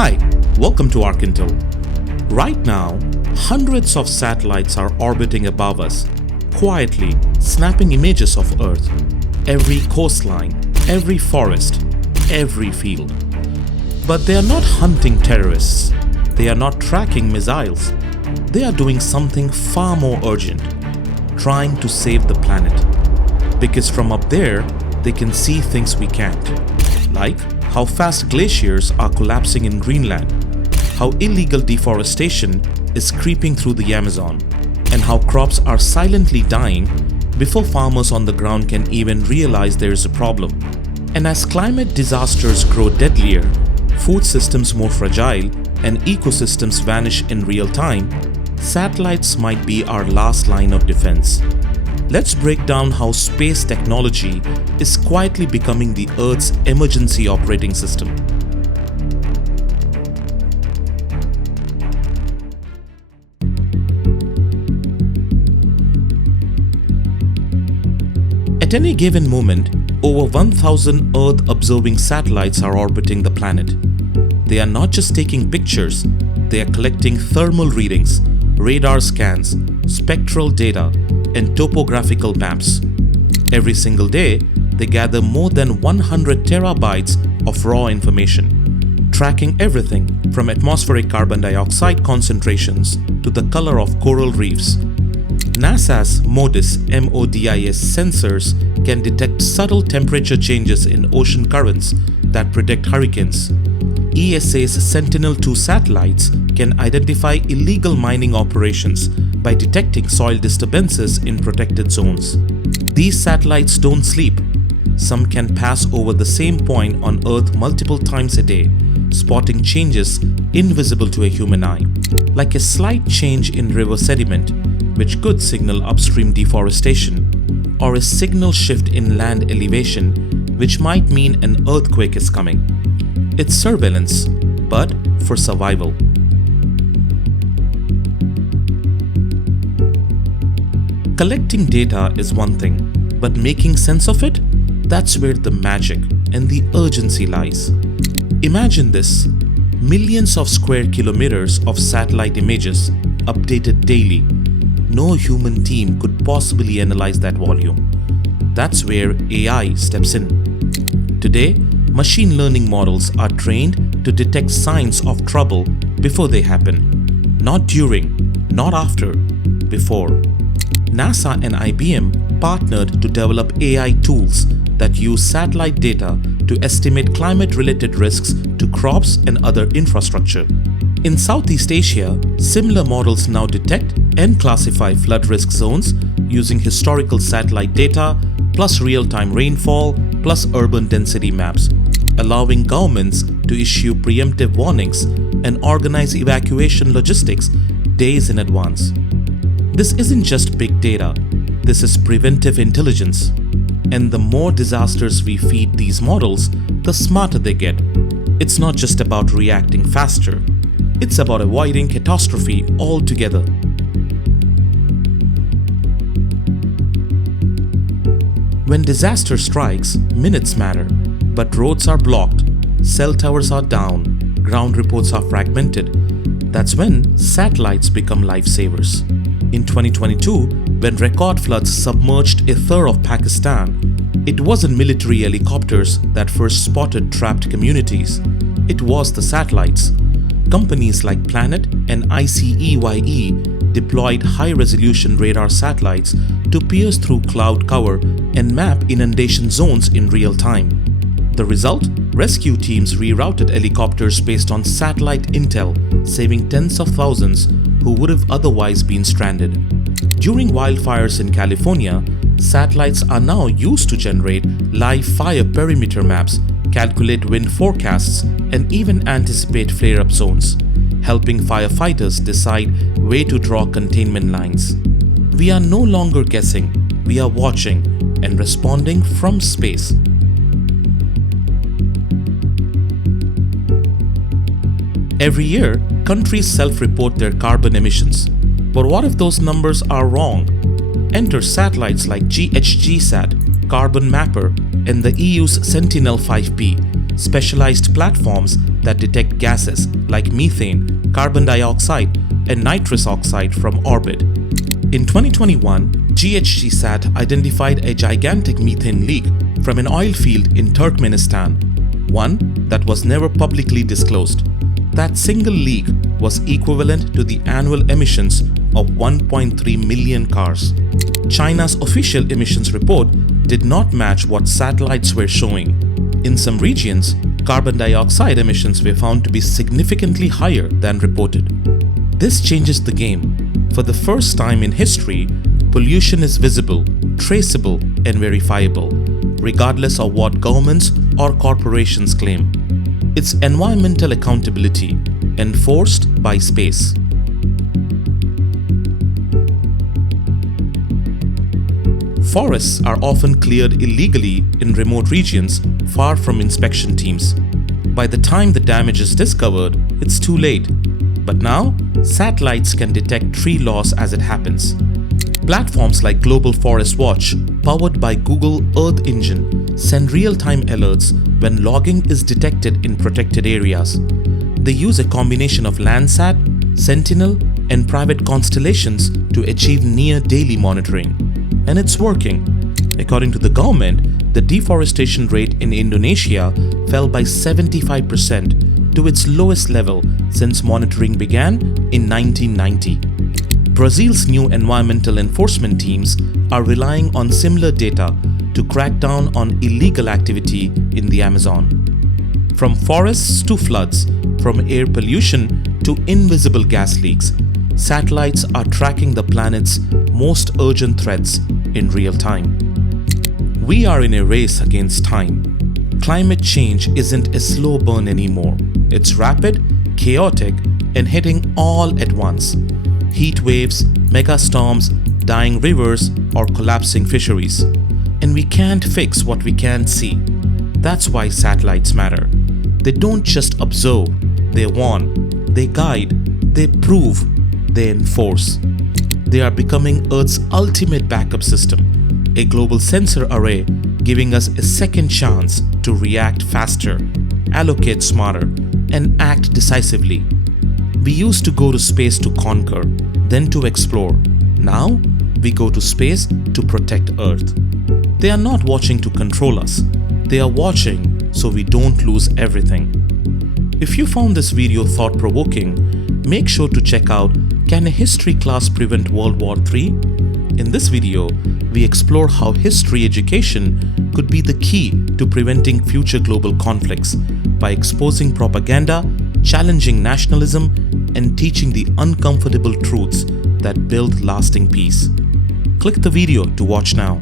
Hi, welcome to Arkintel. Right now, hundreds of satellites are orbiting above us, quietly snapping images of Earth, every coastline, every forest, every field. But they are not hunting terrorists. They are not tracking missiles. They are doing something far more urgent, trying to save the planet. Because from up there, they can see things we can't. Like how fast glaciers are collapsing in Greenland, how illegal deforestation is creeping through the Amazon, and how crops are silently dying before farmers on the ground can even realize there is a problem. And as climate disasters grow deadlier, food systems more fragile, and ecosystems vanish in real time, satellites might be our last line of defense. Let's break down how space technology is quietly becoming the Earth's emergency operating system. At any given moment, over 1,000 Earth-observing satellites are orbiting the planet. They are not just taking pictures, they are collecting thermal readings, radar scans, spectral data, and topographical maps. Every single day, they gather more than 100 terabytes of raw information, tracking everything from atmospheric carbon dioxide concentrations to the color of coral reefs. NASA's MODIS sensors can detect subtle temperature changes in ocean currents that predict hurricanes. ESA's Sentinel-2 satellites can identify illegal mining operations by detecting soil disturbances in protected zones. These satellites don't sleep. Some can pass over the same point on Earth multiple times a day, spotting changes invisible to a human eye, like a slight change in river sediment, which could signal upstream deforestation, or a signal shift in land elevation, which might mean an earthquake is coming. It's surveillance, but for survival. Collecting data is one thing, but making sense of it? That's where the magic and the urgency lies. Imagine this: millions of square kilometers of satellite images updated daily. No human team could possibly analyze that volume. That's where AI steps in. Today, machine learning models are trained to detect signs of trouble before they happen. Not during, not after, before. NASA and IBM partnered to develop AI tools that use satellite data to estimate climate-related risks to crops and other infrastructure. In Southeast Asia, similar models now detect and classify flood risk zones using historical satellite data plus real-time rainfall plus urban density maps, allowing governments to issue preemptive warnings and organize evacuation logistics days in advance. This isn't just big data, this is preventive intelligence. And the more disasters we feed these models, the smarter they get. It's not just about reacting faster, it's about avoiding catastrophe altogether. When disaster strikes, minutes matter, but roads are blocked, cell towers are down, ground reports are fragmented. That's when satellites become lifesavers. In 2022, when record floods submerged a third of Pakistan, it wasn't military helicopters that first spotted trapped communities. It was the satellites. Companies like Planet and ICEYE deployed high-resolution radar satellites to pierce through cloud cover and map inundation zones in real time. The result? Rescue teams rerouted helicopters based on satellite intel, saving tens of thousands who would have otherwise been stranded. During wildfires in California, satellites are now used to generate live fire perimeter maps, calculate wind forecasts, and even anticipate flare-up zones, helping firefighters decide where to draw containment lines. We are no longer guessing, we are watching and responding from space. Every year, countries self-report their carbon emissions. But what if those numbers are wrong? Enter satellites like GHGSat, Carbon Mapper, and the EU's Sentinel-5P, specialized platforms that detect gases like methane, carbon dioxide, and nitrous oxide from orbit. In 2021, GHGSat identified a gigantic methane leak from an oil field in Turkmenistan, one that was never publicly disclosed. That single leak was equivalent to the annual emissions of 1.3 million cars. China's official emissions report did not match what satellites were showing. In some regions, carbon dioxide emissions were found to be significantly higher than reported. This changes the game. For the first time in history, pollution is visible, traceable, and verifiable, regardless of what governments or corporations claim. It's environmental accountability, enforced by space. Forests are often cleared illegally in remote regions far from inspection teams. By the time the damage is discovered, it's too late. But now, satellites can detect tree loss as it happens. Platforms like Global Forest Watch, powered by Google Earth Engine, send real-time alerts when logging is detected in protected areas. They use a combination of Landsat, Sentinel, and private constellations to achieve near-daily monitoring. And it's working. According to the government, the deforestation rate in Indonesia fell by 75% to its lowest level since monitoring began in 1990. Brazil's new environmental enforcement teams are relying on similar data to crack down on illegal activity in the Amazon. From forests to floods, from air pollution to invisible gas leaks, satellites are tracking the planet's most urgent threats in real time. We are in a race against time. Climate change isn't a slow burn anymore. It's rapid, chaotic, and hitting all at once. Heat waves, megastorms, dying rivers, or collapsing fisheries. And we can't fix what we can't see. That's why satellites matter. They don't just observe, they warn, they guide, they prove, they enforce. They are becoming Earth's ultimate backup system, a global sensor array giving us a second chance to react faster, allocate smarter, and act decisively. We used to go to space to conquer, then to explore. Now, we go to space to protect Earth. They are not watching to control us. They are watching so we don't lose everything. If you found this video thought-provoking, make sure to check out Can a History Class Prevent World War III? In this video, we explore how history education could be the key to preventing future global conflicts by exposing propaganda, challenging nationalism, and teaching the uncomfortable truths that build lasting peace. Click the video to watch now.